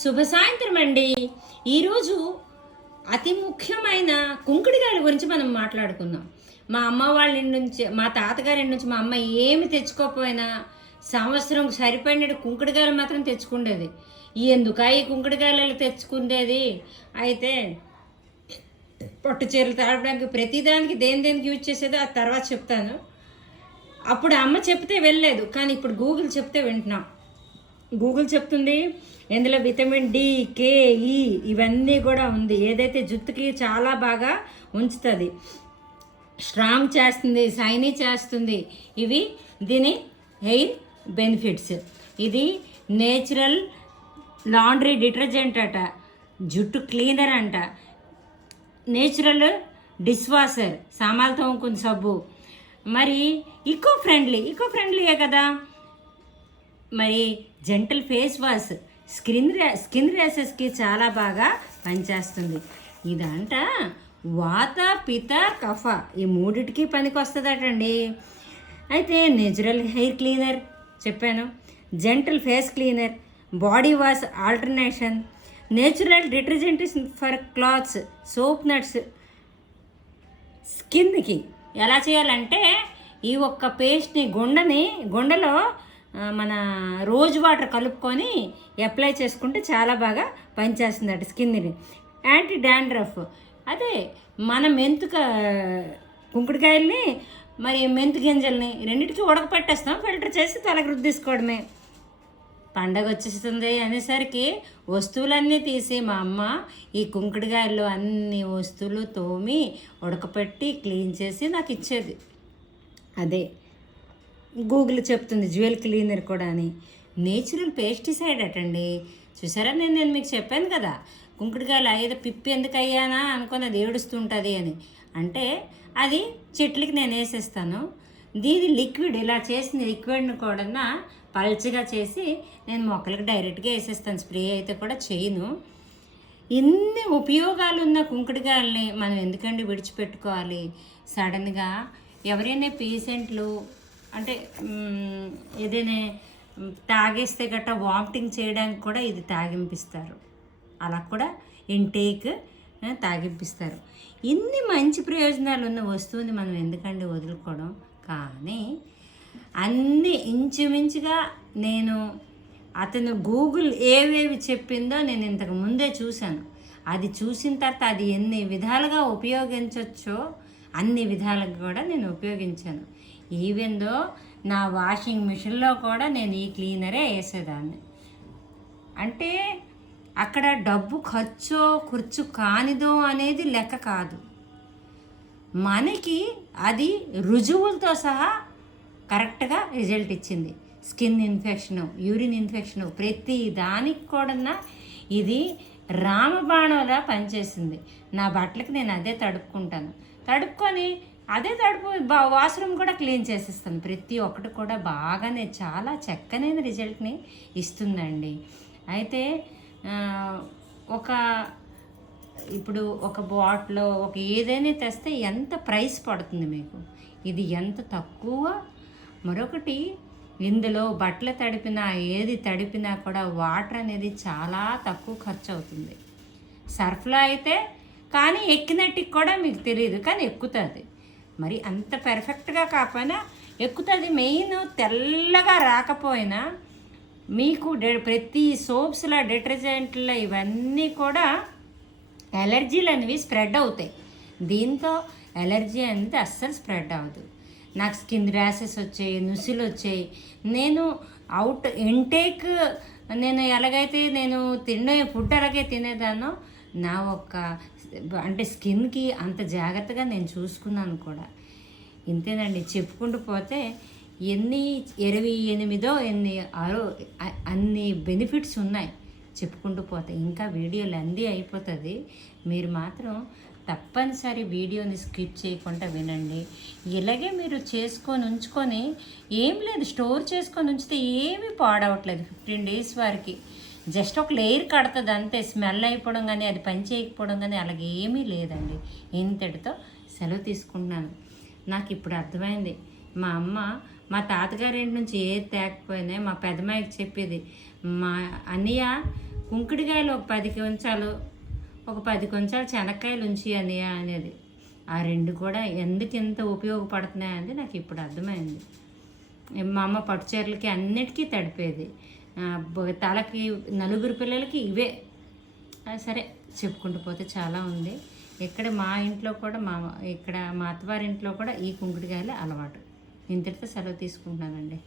శుభ సాయంత్రం అండి. ఈరోజు అతి ముఖ్యమైన కుంకుడుగాయల గురించి మనం మాట్లాడుకుందాం. మా అమ్మ వాళ్ళ ఇంటి నుంచి, మా తాతగారి ఇంటి నుంచి మా అమ్మ ఏమి తెచ్చుకోకపోయినా సంవత్సరం సరిపడిన కుంకుడుగాయలు మాత్రం తెచ్చుకుండేది. ఎందుక ఈ కుంకుడుగాయలు తెచ్చుకుండేది అయితే పట్టు చీరలు తాగడానికి ప్రతిదానికి దేనికి యూజ్ చేసేదో ఆ తర్వాత చెప్తాను. అప్పుడు అమ్మ చెప్తే వెళ్ళలేదు, కానీ ఇప్పుడు గూగుల్ చెప్తే వింటున్నాం. గూగుల్ చెప్తుంది ఇందులో విటమిన్ డి, కే, ఈ ఇవన్నీ కూడా ఉంది. ఏదైతే జుట్టుకి చాలా బాగా ఉంచుతుంది, స్ట్రాంగ్ చేస్తుంది, షైనీ చేస్తుంది. ఇవి దీని హెయిర్ బెనిఫిట్స్. ఇది నేచురల్ లాండ్రీ డిటర్జెంట్ అట, జుట్టు క్లీనర్ అంట, నేచురల్ డిష్ వాషర్, సామాన్లు తోముకునే సబ్బు, మరి ఈకో ఫ్రెండ్లీయే కదా. మరి జెంటల్ ఫేస్ వాష్, స్కిన్ ర్యాషెస్కి చాలా బాగా పనిచేస్తుంది. ఇదంట వాత, పిత, కఫ ఈ మూడిటికి పనికి వస్తుందటండి. అయితే నేచురల్ హెయిర్ క్లీనర్ చెప్పాను, gentle face cleaner, body wash alternation, natural detergent for clothes, soap nuts. స్కిన్కి ఎలా చేయాలంటే ఈ ఒక్క పేస్ట్ని గుండెలో మన రోజ్ వాటర్ కలుపుకొని అప్లై చేసుకుంటే చాలా బాగా పనిచేస్తుందట స్కిన్ని. యాంటీ డాండ్రఫ్, అదే మన కుంకుడుకాయల్ని మరి మెంతు గింజల్ని రెండింటికి ఉడకపెట్టేస్తాం, ఫిల్టర్ చేసి తలకు రుద్దేసుకోవడమే. పండగ వచ్చేస్తుంది అనేసరికి వస్తువులన్నీ తీసి మా అమ్మ ఈ కుంకుడుకాయల్లో అన్ని వస్తువులు తోమి ఉడకపెట్టి క్లీన్ చేసి నాకు ఇచ్చేది. అదే గూగుల్ చెప్తుంది జ్యువెల్ క్లీనర్ కూడా అని. నేచురల్ పెస్టిసైడ్ అటండి. చూసారా, నేను మీకు చెప్పాను కదా, కుంకుడుకాయలు ఏదో పిప్పి ఎందుకు అయ్యానా అనుకుని అది ఏడుస్తుంటుంది అని. అంటే అది చెట్లకి నేను వేసేస్తాను. దీని లిక్విడ్ ఇలా చేసిన లిక్విడ్ని కూడా పల్చగా చేసి నేను మొక్కలకి డైరెక్ట్గా వేసేస్తాను, స్ప్రే అయితే కూడా చేయను. ఇన్ని ఉపయోగాలు ఉన్న కుంకుడుకాయలని మనం ఎందుకండి విడిచిపెట్టుకోవాలి? సడన్గా ఎవరైనా పేషెంట్లు అంటే ఏదైనా తాగేస్తే గట్రా వామిటింగ్ చేయడానికి కూడా ఇది తాగింపిస్తారు, అలా కూడా ఇంటేక్ తాగింపిస్తారు. ఇన్ని మంచి ప్రయోజనాలు ఉన్న వస్తువుని మనం ఎందుకండి వదులుకోవడం? కానీ అన్నీ ఇంచుమించుగా నేను అతను గూగుల్ ఏవేవి చెప్పిందో నేను ఇంతకు ముందే చూశాను. అది చూసిన తర్వాత అది ఎన్ని విధాలుగా ఉపయోగించవచ్చో అన్ని విధాలుగా కూడా నేను ఉపయోగించాను. ఈవెందో నా వాషింగ్ మిషన్లో కూడా నేను ఈ క్లీనరే వేసేదాన్ని. అంటే అక్కడ డబ్బు ఖర్చు కానిదో అనేది లెక్క కాదు, మనకి అది రుజువులతో సహా కరెక్ట్గా రిజల్ట్ ఇచ్చింది. స్కిన్ ఇన్ఫెక్షను, యూరిన్ ఇన్ఫెక్షను, ప్రతి దానికి కూడా ఇది రామబాణంలా పనిచేసింది. నా బట్టలకి నేను అదే తడుపుకొని అదే వాష్రూమ్ కూడా క్లీన్ చేసేస్తాను. ప్రతి ఒక్కటి కూడా బాగానే చాలా చక్కనైన రిజల్ట్ని ఇస్తుందండి. అయితే ఇప్పుడు ఒక బాటిల్ ఏదైనా తెస్తే ఎంత ప్రైస్ పడుతుంది మీకు? ఇది ఎంత తక్కువ. మరొకటి, ఇందులో బట్టలు ఏది తడిపినా కూడా వాటర్ అనేది చాలా తక్కువ ఖర్చు అవుతుంది. సర్ఫ్లో అయితే కానీ ఎక్కినట్టుకి కూడా మీకు తెలియదు, కానీ ఎక్కుతుంది. మరి అంత పర్ఫెక్ట్గా కాకపోయినా ఎక్కుతుంది. మెయిన్ తెల్లగా రాకపోయినా మీకు ప్రతి సోప్స్లో, డిటర్జెంట్లో ఇవన్నీ కూడా ఎలర్జీలు అనేవి స్ప్రెడ్ అవుతాయి. దీంతో ఎలర్జీ అనేది అస్సలు స్ప్రెడ్ అవ్వదు. నాకు స్కిన్ ర్యాషెస్ వచ్చాయి, నుసులు వచ్చాయి. నేను నేను ఎలాగైతే నేను తినే ఫుడ్ అలాగే తినేదానో నా అంటే స్కిన్కి అంత జాగ్రత్తగా నేను చూసుకున్నాను కూడా. ఇంతేనండి, చెప్పుకుంటూ పోతే 28 అన్ని బెనిఫిట్స్ ఉన్నాయి. చెప్పుకుంటూ పోతే ఇంకా వీడియోలు అన్నీ అయిపోతుంది. మీరు మాత్రం తప్పనిసరి వీడియోని స్కిప్ చేయకుండా వినండి. ఇలాగే మీరు ఉంచుకొని ఏం లేదు, స్టోర్ చేసుకొని ఉంచితే ఏమీ పాడవట్లేదు. 15 days వరకు జస్ట్ ఒక లేయర్ కడుతుంది అంతే. స్మెల్ అయిపోవడం కానీ అది పని చేయకపోవడం కానీ అలాగే ఏమీ లేదండి. ఇంతటితో సెలవు తీసుకుంటున్నాను. నాకు ఇప్పుడు అర్థమైంది, మా అమ్మ మా తాతగారి ఇంటి నుంచి ఏది తేకపోయినా మా పెద్దమ్మాయికి చెప్పేది, మా అన్నయ్య కుంకుడికాయలు ఒక 10 కొంచాలు, ఒక 10 కొంచాలు శనక్కాయలు ఉంచి అని అనేది. ఆ రెండు కూడా ఎందుకు ఎంత ఉపయోగపడుతున్నాయని నాకు ఇప్పుడు అర్థమైంది. మా అమ్మ పట్టు చీరలకి అన్నిటికీ తడిపేది. తలకి నలుగురు పిల్లలకి ఇవే. సరే చెప్పుకుంటూ పోతే చాలా ఉంది. ఇక్కడ మా ఇంట్లో కూడా ఇక్కడ మా అత్తవారింట్లో కూడా ఈ కుంకుడుకాయలు అలవాటు. ఇంతటితో సెలవు తీసుకుంటున్నానండి.